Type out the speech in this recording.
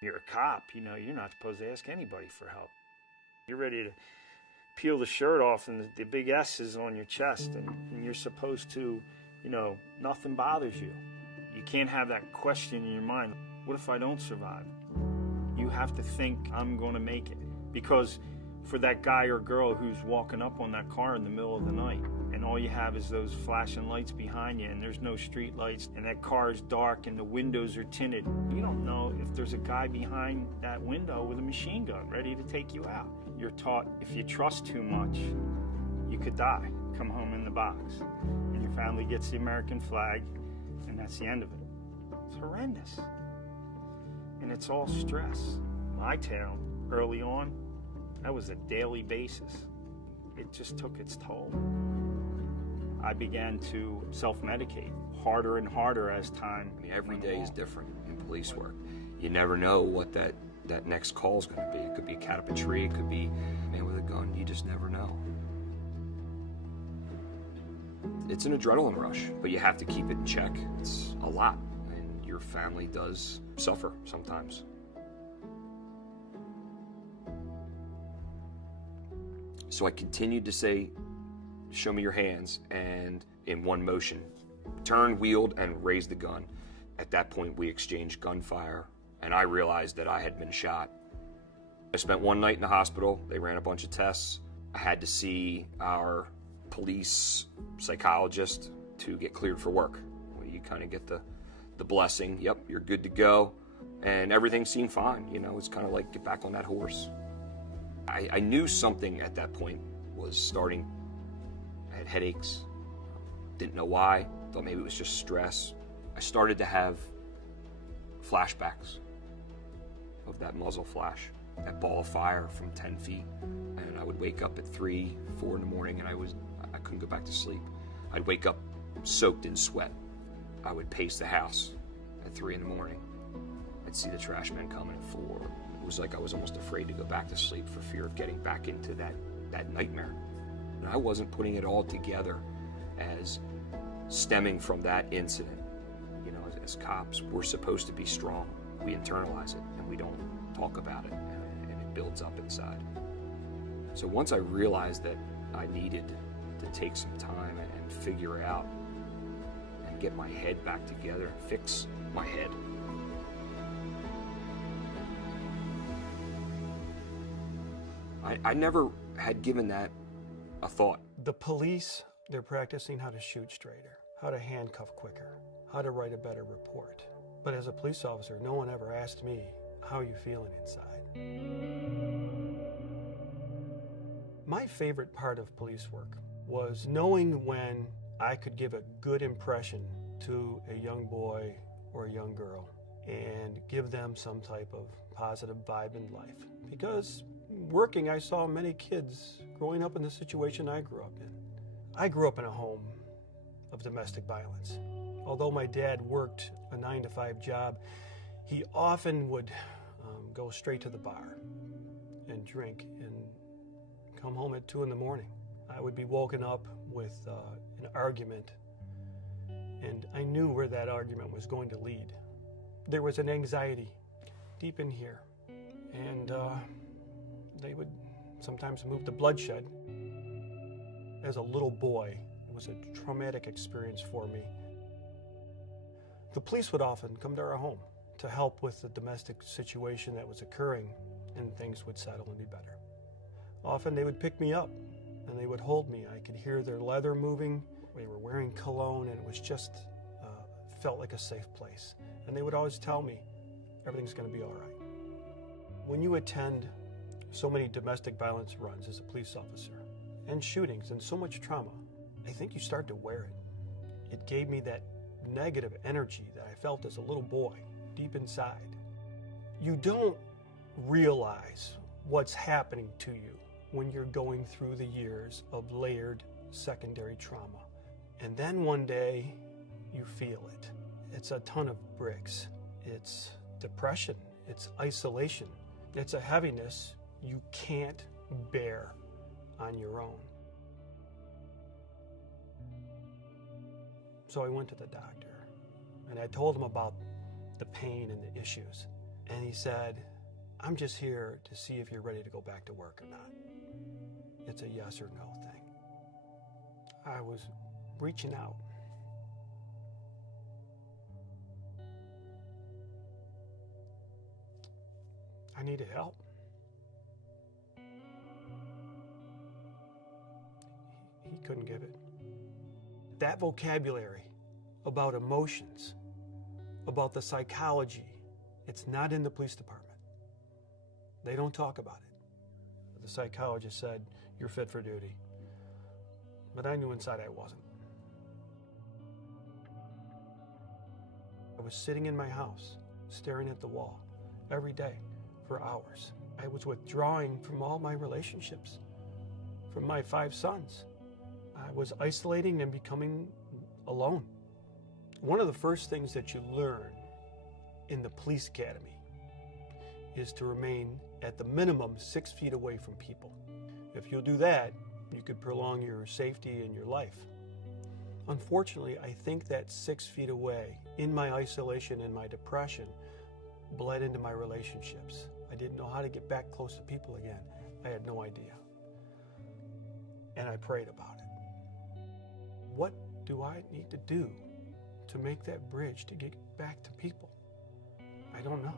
You're a cop, you know, you're not supposed to ask anybody for help. You're ready to peel the shirt off and the big S is on your chest, and you're supposed to, you know, nothing bothers you. You can't have that question in your mind, what if I don't survive? You have to think, I'm going to make it. Because for that guy or girl who's walking up on that car in the middle of the night, and all you have is those flashing lights behind you, and there's no street lights, and that car is dark, and the windows are tinted, you don't know if there's a guy behind that window with a machine gun ready to take you out. You're taught if you trust too much, you could die, come home in the box, and your family gets the American flag, and that's the end of it. It's horrendous. And it's all stress. My town, early on, that was a daily basis. It just took its toll. I began to self-medicate harder and harder as time. I mean, every day is different in police work. You never know what that next call is going to be. It could be a cat up a tree, it could be a man with a gun. You just never know. It's an adrenaline rush, but you have to keep it in check. It's a lot, and your family does suffer sometimes. So I continued to say, show me your hands, and in one motion, turned, wheeled, and raised the gun. At that point, we exchanged gunfire, and I realized that I had been shot. I spent one night in the hospital. They ran a bunch of tests. I had to see our police psychologist to get cleared for work. You kind of get the blessing, yep, you're good to go, and everything seemed fine. You know, it's kind of like get back on that horse. I knew something at that point was starting. I had headaches, didn't know why, thought maybe it was just stress. I started to have flashbacks of that muzzle flash, that ball of fire from 10 feet. And I would wake up at 3, 4 in the morning, and I couldn't go back to sleep. I'd wake up soaked in sweat. I would pace the house at 3 in the morning. I'd see the trash men coming at 4. It was like I was almost afraid to go back to sleep for fear of getting back into that nightmare. And I wasn't putting it all together as stemming from that incident. You know, as cops, we're supposed to be strong. We internalize it, and we don't talk about it, and it builds up inside. So once I realized that I needed to take some time and figure out and get my head back together, fix my head. I never had given that a thought. The police, they're practicing how to shoot straighter, how to handcuff quicker, how to write a better report. But as a police officer, no one ever asked me, how are you feeling inside? My favorite part of police work was knowing when I could give a good impression to a young boy or a young girl and give them some type of positive vibe in life. Because working, I saw many kids growing up in the situation I grew up in. I grew up in a home of domestic violence. Although my dad worked a 9-to-5 job, he often would go straight to the bar and drink and come home at 2 in the morning. I would be woken up with an argument, and I knew where that argument was going to lead. There was an anxiety deep in here, and they would sometimes move to bloodshed. As a little boy, it was a traumatic experience for me. The police would often come to our home to help with the domestic situation that was occurring, and things would settle and be better. Often they would pick me up and they would hold me. I could hear their leather moving. They were wearing cologne, and it was just felt like a safe place. And they would always tell me, everything's going to be all right. When you attend so many domestic violence runs as a police officer, and shootings, and so much trauma, I think you start to wear it. It gave me that negative energy that I felt as a little boy, deep inside. You don't realize what's happening to you when you're going through the years of layered secondary trauma. And then one day, you feel it. It's a ton of bricks. It's depression. It's isolation. It's a heaviness you can't bear on your own. So I went to the doctor, and I told him about the pain and the issues. And he said, I'm just here to see if you're ready to go back to work or not. It's a yes or no thing. I was reaching out. I needed help. He couldn't give it. That vocabulary about emotions, about the psychology, it's not in the police department. They don't talk about it. The psychologist said, you're fit for duty. But I knew inside I wasn't. I was sitting in my house, staring at the wall every day for hours. I was withdrawing from all my relationships, from my 5 sons. I was isolating and becoming alone. One of the first things that you learn in the police academy is to remain at the minimum 6 feet away from people. If you'll do that, you could prolong your safety and your life. Unfortunately, I think that 6 feet away, in my isolation and my depression, bled into my relationships. I didn't know how to get back close to people again. I had no idea. And I prayed about it. What do I need to do to make that bridge to get back to people? I don't know.